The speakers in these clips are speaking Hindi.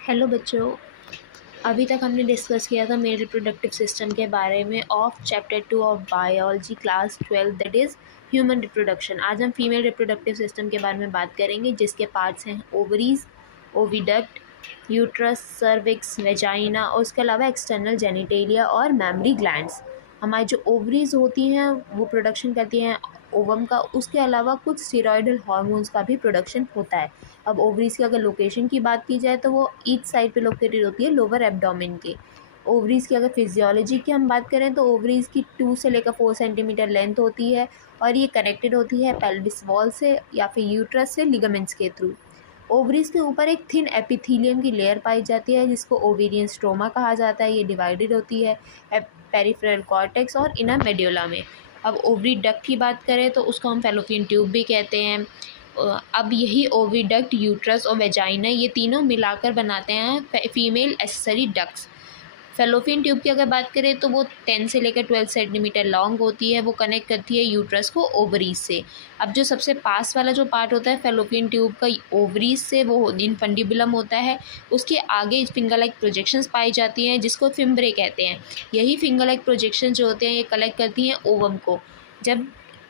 हेलो बच्चों। अभी तक हमने डिस्कस किया था मेल रिप्रोडक्टिव सिस्टम के बारे में of chapter 2 of biology class 12 that is human reproduction. आज हम फीमेल रिप्रोडक्टिव सिस्टम के बारे में बात करेंगे जिसके पार्ट्स हैं ovaries, oviduct, uterus, cervix, vagina और उसके अलावा एक्सटर्नल जेनिटेलिया और मैमरी ग्लैंड्स। हमारी जो ओवरीज होती हैं वो प्रोडक्शन करती हैं ओवम का, उसके अलावा कुछ स्टेरॉयडल हार्मोन्स का भी प्रोडक्शन होता है। अब ओवरीज की अगर लोकेशन की बात की जाए तो वो ईच साइड पे लोकेटेड होती है लोअर एब्डोमेन के। ओवरीज की अगर फिजियोलॉजी की हम बात करें तो ओवरीज की 2 से लेकर 4 सेंटीमीटर लेंथ होती है और ये कनेक्टेड होती है पेल्विस वॉल से या फिर यूट्रस से लिगामेंट्स के थ्रू। ओवरीज के ऊपर एक थिन एपिथीलियम की लेयर पाई जाती है जिसको ओवेरियन स्ट्रोमा कहा जाता है। ये डिवाइडेड होती है पेरिफेरल कॉर्टेक्स और इनर मेड्यूला में। अब ओवरी डक्ट की बात करें तो उसको हम फैलोपियन ट्यूब भी कहते हैं। अब यही ओविडक्ट, यूट्रस और वेजाइना ये तीनों मिलाकर बनाते हैं female accessory ducts. Fallopian tube की अगर बात करें तो वो 10 से लेकर 12 सेंटीमीटर लॉन्ग होती है। वो कनेक्ट करती है यूट्रस को ओवरीज से। अब जो सबसे पास वाला जो पार्ट होता है फैलोपियन ट्यूब का ओवरीज से वो इनफंडिबुलम होता है। उसके आगे फिंगर लाइक प्रोजेक्शंस पाई जाती हैं जिसको फिम्ब्रे कहते हैं। यही फिंगर लाइक प्रोजेक्शन जो होते हैं ये कलेक्ट करती हैं ओवम को जब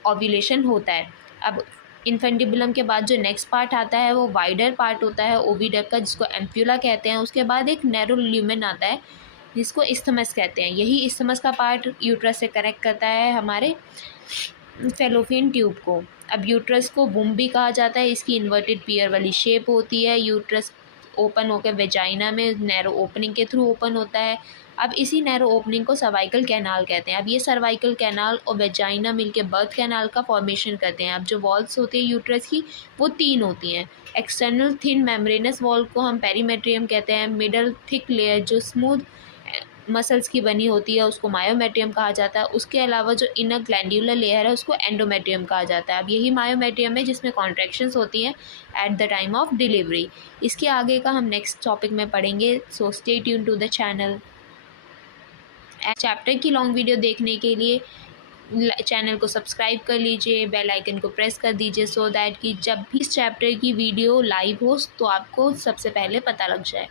ओव्यूलेशन होता है। अब इनफेंडिबुलम के बाद जो नेक्स्ट पार्ट आता है वो वाइडर पार्ट होता है ओविडक्ट का जिसको एम्प्यूला कहते हैं। उसके बाद एक नैरो ल्यूमेन आता है जिसको इस्थमस कहते हैं। यही इस्थमस का पार्ट यूट्रस से कनेक्ट करता है हमारे फैलोपियन ट्यूब को। अब यूट्रस को वुम भी कहा जाता है। इसकी इन्वर्टेड पियर वाली शेप होती है। यूट्रस ओपन होकर वेजाइना में नैरो ओपनिंग के थ्रू ओपन होता है। अब इसी नैरो ओपनिंग को सर्वाइकल कैनाल कहते हैं। अब ये सर्वाइकल कैनाल और वेजाइना मिलके बर्थ कैनाल का फॉर्मेशन करते हैं। अब जो वॉल्स होती है यूट्रस की वो 3 होती हैं। एक्सटर्नल थिन मेम्ब्रेनस वॉल को हम पेरीमेट्रियम कहते हैं। मिडल थिक लेयर जो स्मूथ मसल्स की बनी होती है उसको मायोमेट्रियम कहा जाता है। उसके अलावा जो इनर ग्लैंड्यूलर लेयर है उसको एंडोमेट्रियम कहा जाता है। अब यही मायोमेट्रियम है जिसमें कॉन्ट्रैक्शंस होती हैं at the time of delivery. इसके आगे का हम नेक्स्ट टॉपिक में पढ़ेंगे, so stay tune to the channel. Chapter की लॉन्ग वीडियो देखने के लिए चैनल को सब्सक्राइब कर लीजिए, बेल आइकन को प्रेस कर दीजिए सो दैट कि जब भी इस चैप्टर की वीडियो लाइव हो तो आपको सबसे पहले पता लग जाए।